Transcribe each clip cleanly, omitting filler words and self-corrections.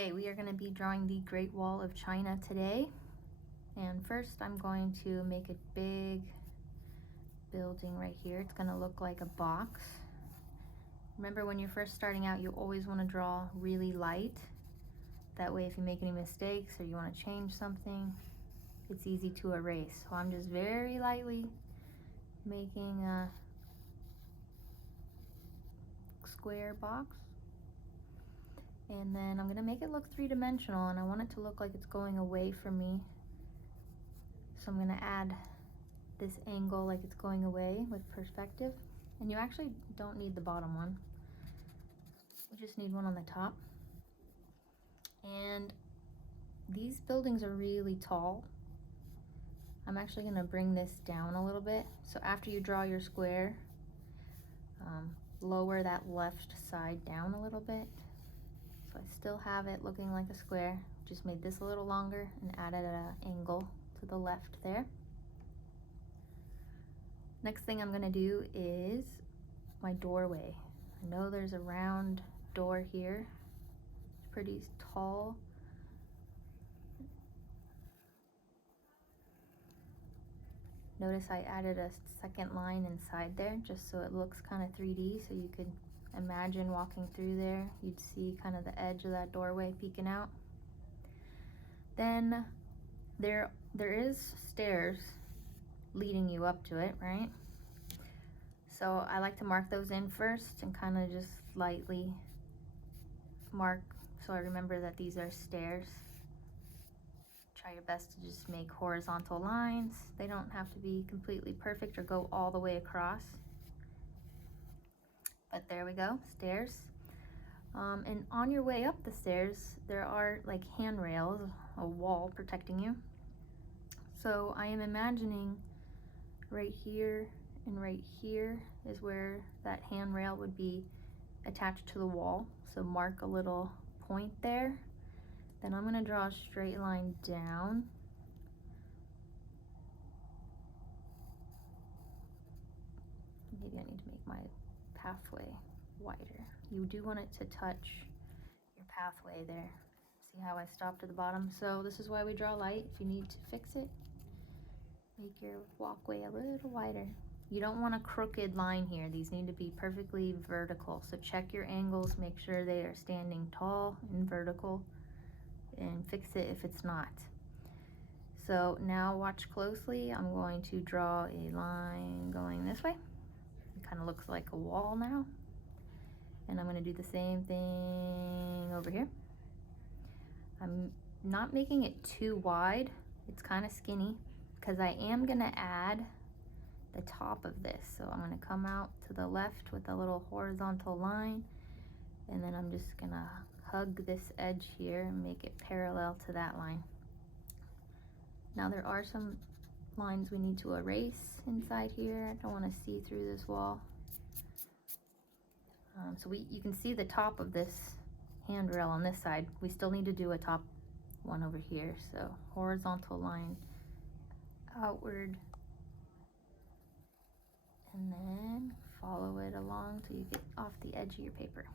Okay, we are going to be drawing the Great Wall of China today. And first I'm going to make a big building right here. It's going to look like a box. Remember, when you're first starting out, you always want to draw really light. That way if you make any mistakes or you want to change something, it's easy to erase. So I'm just very lightly making a square box. And then I'm gonna make it look three-dimensional, and I want it to look like it's going away from me. So I'm gonna add this angle like it's going away with perspective. And you actually don't need the bottom one. You just need one on the top. And these buildings are really tall. I'm actually gonna bring this down a little bit. So after you draw your square, lower that left side down a little bit. So I still have it looking like a square, just made this a little longer and added an angle to the left there. Next thing I'm gonna do is my doorway. I know there's a round door here. It's pretty tall. Notice I added a second line inside there just so it looks kind of 3D, so you could imagine walking through there. You'd see kind of the edge of that doorway peeking out. Then there is stairs leading you up to it, right? So I like to mark those in first and kind of just lightly mark so I remember that these are stairs. Try your best to just make horizontal lines. They don't have to be completely perfect or go all the way across. But there we go, stairs. And on your way up the stairs, there are like handrails, a wall protecting you. So I am imagining right here and right here is where that handrail would be attached to the wall. So mark a little point there. Then I'm gonna draw a straight line down. Maybe I need to make my pathway wider. You do want it to touch your pathway there. See how I stopped at the bottom? So this is why we draw light. If you need to fix it, make your walkway a little wider. You don't want a crooked line here. These need to be perfectly vertical. So check your angles, make sure they are standing tall and vertical, and fix it if it's not. So now watch closely. I'm going to draw a line going this way. It kind of looks like a wall now. And I'm going to do the same thing over here. I'm not making it too wide. It's kind of skinny because I am going to add the top of this. So I'm going to come out to the left with a little horizontal line, and then I'm just going to hug this edge here and make it parallel to that line. Now there are some lines we need to erase inside here. I don't want to see through this wall. So you can see the top of this handrail on this side. We still need to do a top one over here. So horizontal line outward, and then follow it along till you get off the edge of your paper.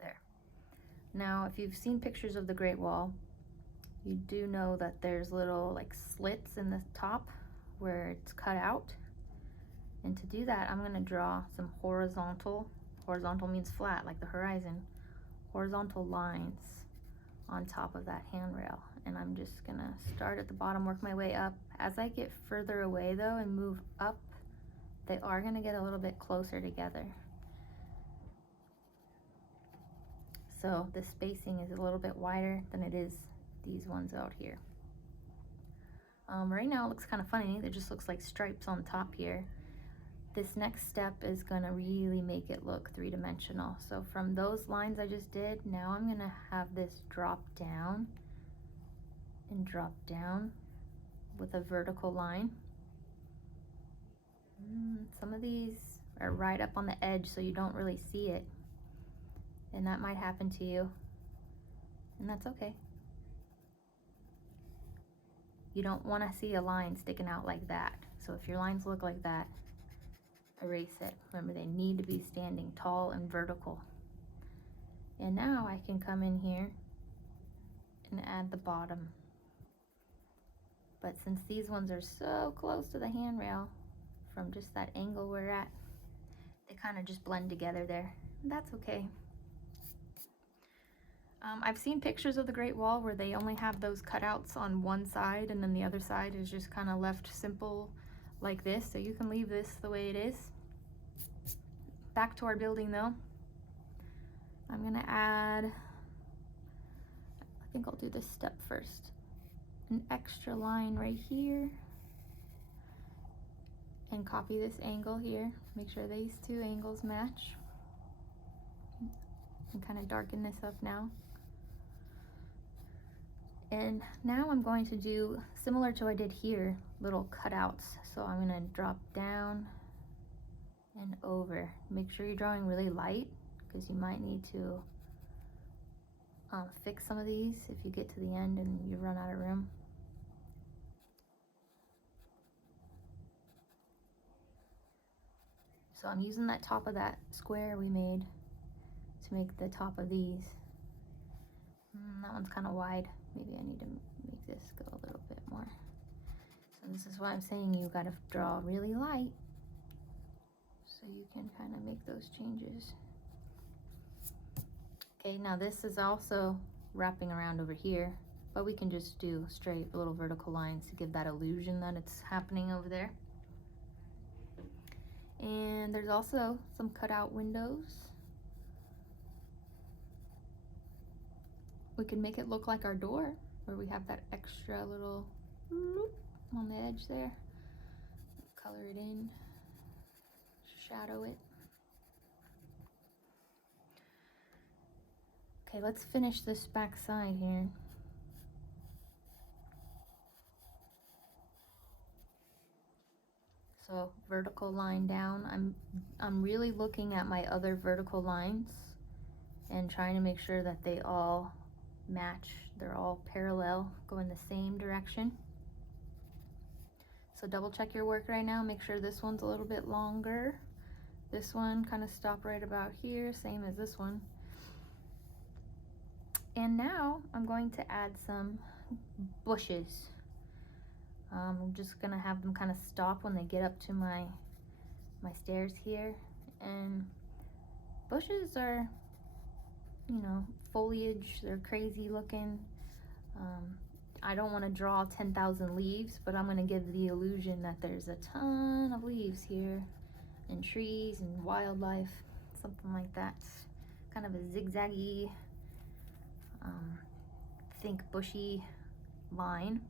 There. Now, if you've seen pictures of the Great Wall, you do know that there's little like slits in the top where it's cut out. And to do that, I'm going to draw some horizontal means flat, like the horizon, horizontal lines on top of that handrail. And I'm just going to start at the bottom, work my way up. As I get further away though and move up, they are going to get a little bit closer together. So the spacing is a little bit wider than it is these ones out here. Right now it looks kind of funny. It just looks like stripes on top here. This next step is going to really make it look three-dimensional. So from those lines I just did, now I'm going to have this drop down and drop down with a vertical line. Some of these are right up on the edge, so you don't really see it. And that might happen to you, and that's okay. You don't want to see a line sticking out like that. So if your lines look like that, erase it. Remember, they need to be standing tall and vertical. And now I can come in here and add the bottom. But since these ones are so close to the handrail from just that angle we're at, they kind of just blend together there. That's okay. I've seen pictures of the Great Wall where they only have those cutouts on one side and then the other side is just kind of left simple like this. So you can leave this the way it is. Back to our building though. I'm gonna add, I think I'll do this step first, an extra line right here and copy this angle here. Make sure these two angles match. And kind of darken this up now. And now I'm going to do similar to what I did here, little cutouts. So I'm gonna drop down and over. Make sure you're drawing really light because you might need to fix some of these if you get to the end and you run out of room. So I'm using that top of that square we made to make the top of these. That one's kind of wide. Maybe I need to make this go a little bit more. So this is why I'm saying you gotta draw really light so you can kind of make those changes. Okay, now this is also wrapping around over here, but we can just do straight little vertical lines to give that illusion that it's happening over there. And there's also some cutout windows. We can make it look like our door, where we have that extra little loop on the edge there. Color it in, shadow it. Okay, let's finish this back side here. So vertical line down. I'm really looking at my other vertical lines and trying to make sure that they all match. They're all parallel, go in the same direction. So double check your work right now. Make sure this one's a little bit longer. This one kind of stop right about here, same as this one. And now I'm going to add some bushes. I'm just gonna have them kind of stop when they get up to my stairs here. And bushes are, you know, foliage, they're crazy looking. I don't want to draw 10,000 leaves, but I'm going to give the illusion that there's a ton of leaves here and trees and wildlife, something like that. Kind of a zigzaggy, think bushy line.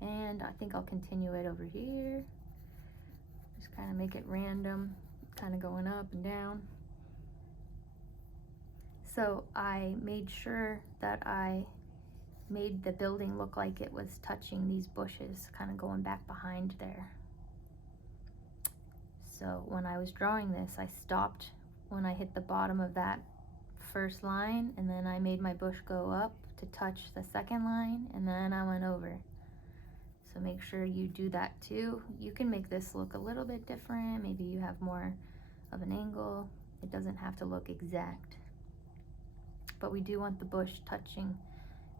And I think I'll continue it over here. Just kind of make it random, kind of going up and down. So I made sure that I made the building look like it was touching these bushes, kind of going back behind there. So when I was drawing this, I stopped when I hit the bottom of that first line, and then I made my bush go up to touch the second line, and then I went over. So make sure you do that too. You can make this look a little bit different. Maybe you have more of an angle. It doesn't have to look exact. But we do want the bush touching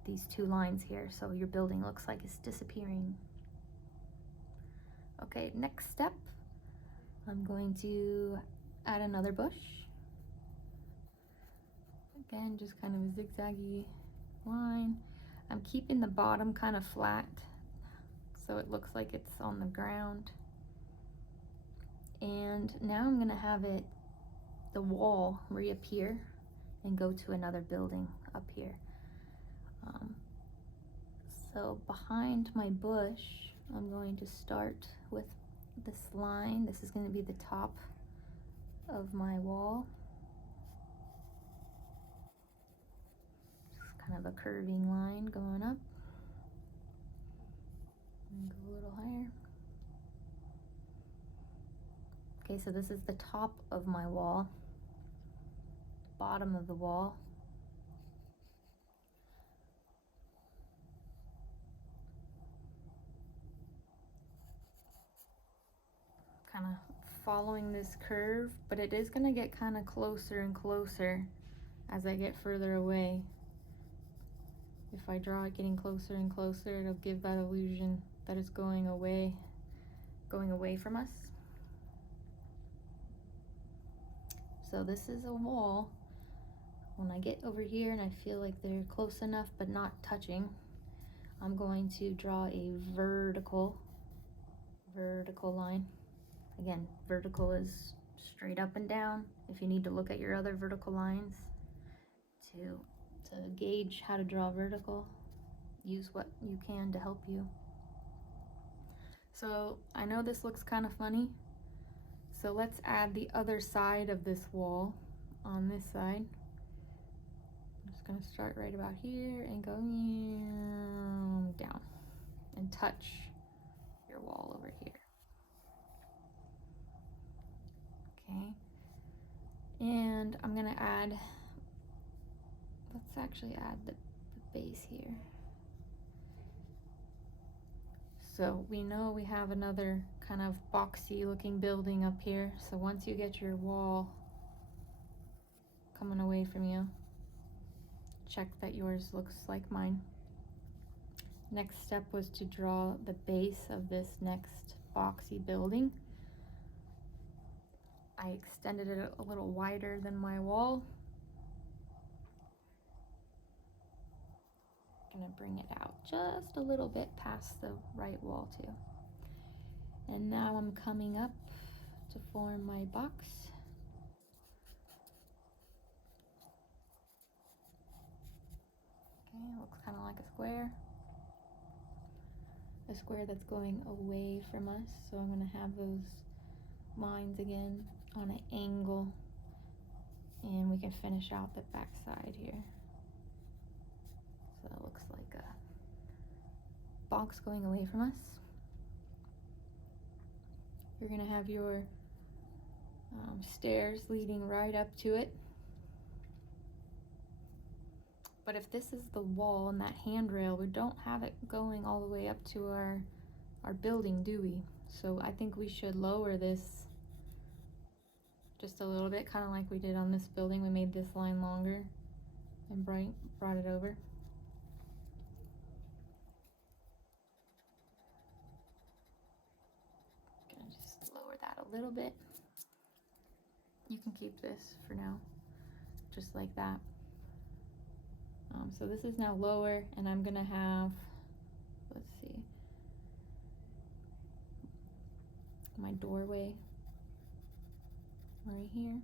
these two lines here, so your building looks like it's disappearing. Okay, next step, I'm going to add another bush. Again, just kind of a zigzaggy line. I'm keeping the bottom kind of flat, so it looks like it's on the ground. And now I'm gonna have the wall reappear and go to another building up here. So behind my bush, I'm going to start with this line. This is going to be the top of my wall. Just kind of a curving line going up. And go a little higher. Okay, so this is the top of my wall, bottom of the wall. Kind of following this curve, but it is going to get kind of closer and closer as I get further away. If I draw it getting closer and closer, it'll give that illusion that it's going away from us. So this is a wall. When I get over here and I feel like they're close enough but not touching, I'm going to draw a vertical line. Again, vertical is straight up and down. If you need to look at your other vertical lines to gauge how to draw vertical, use what you can to help you. So I know this looks kind of funny, so let's add the other side of this wall on this side. I'm just going to start right about here and go down and touch your wall over here. Okay, and I'm going to add, let's actually add the base here. So we know we have another kind of boxy looking building up here. So once you get your wall coming away from you, check that yours looks like mine. Next step was to draw the base of this next boxy building. I extended it a little wider than my wall. Gonna bring it out just a little bit past the right wall too. And now I'm coming up to form my box. Okay, looks kind of like a square that's going away from us. So I'm gonna have those lines again on an angle, and we can finish out the back side here. So it looks like a box going away from us. You're gonna have your stairs leading right up to it. But if this is the wall and that handrail, we don't have it going all the way up to our building, do we? So I think we should lower this just a little bit, kind of like we did on this building. We made this line longer and brought it over. Gonna just lower that a little bit. You can keep this for now, just like that. So this is now lower, and I'm gonna have, let's see, my doorway right here.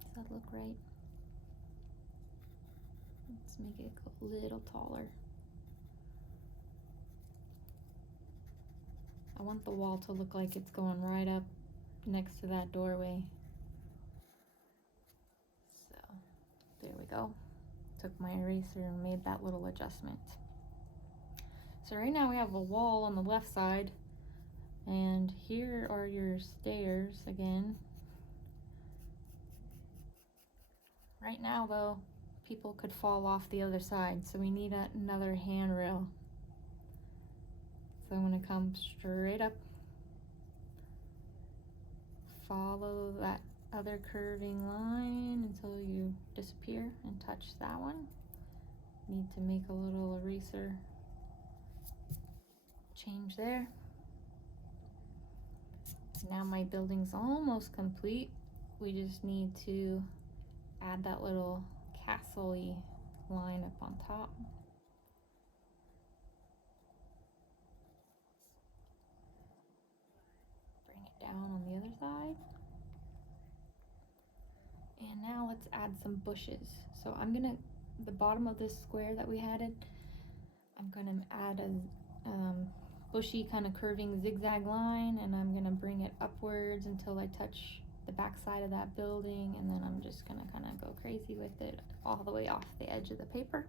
Does that look right? Let's make it go a little taller. I want the wall to look like it's going right up next to that doorway. So there we go. Took my eraser and made that little adjustment. So right now we have a wall on the left side, and here are your stairs again. Right now though, people could fall off the other side, so we need another handrail. So I'm going to come straight up, follow that other curving line until you disappear and touch that one. Need to make a little eraser change there. Now my building's almost complete. We just need to add that little castle-y line up on top. Bring it down on the other side. And now let's add some bushes. So I'm gonna, the bottom of this square that we added, I'm gonna add a bushy kind of curving zigzag line, and I'm gonna bring it upwards until I touch the back side of that building, and then I'm just gonna kind of go crazy with it all the way off the edge of the paper.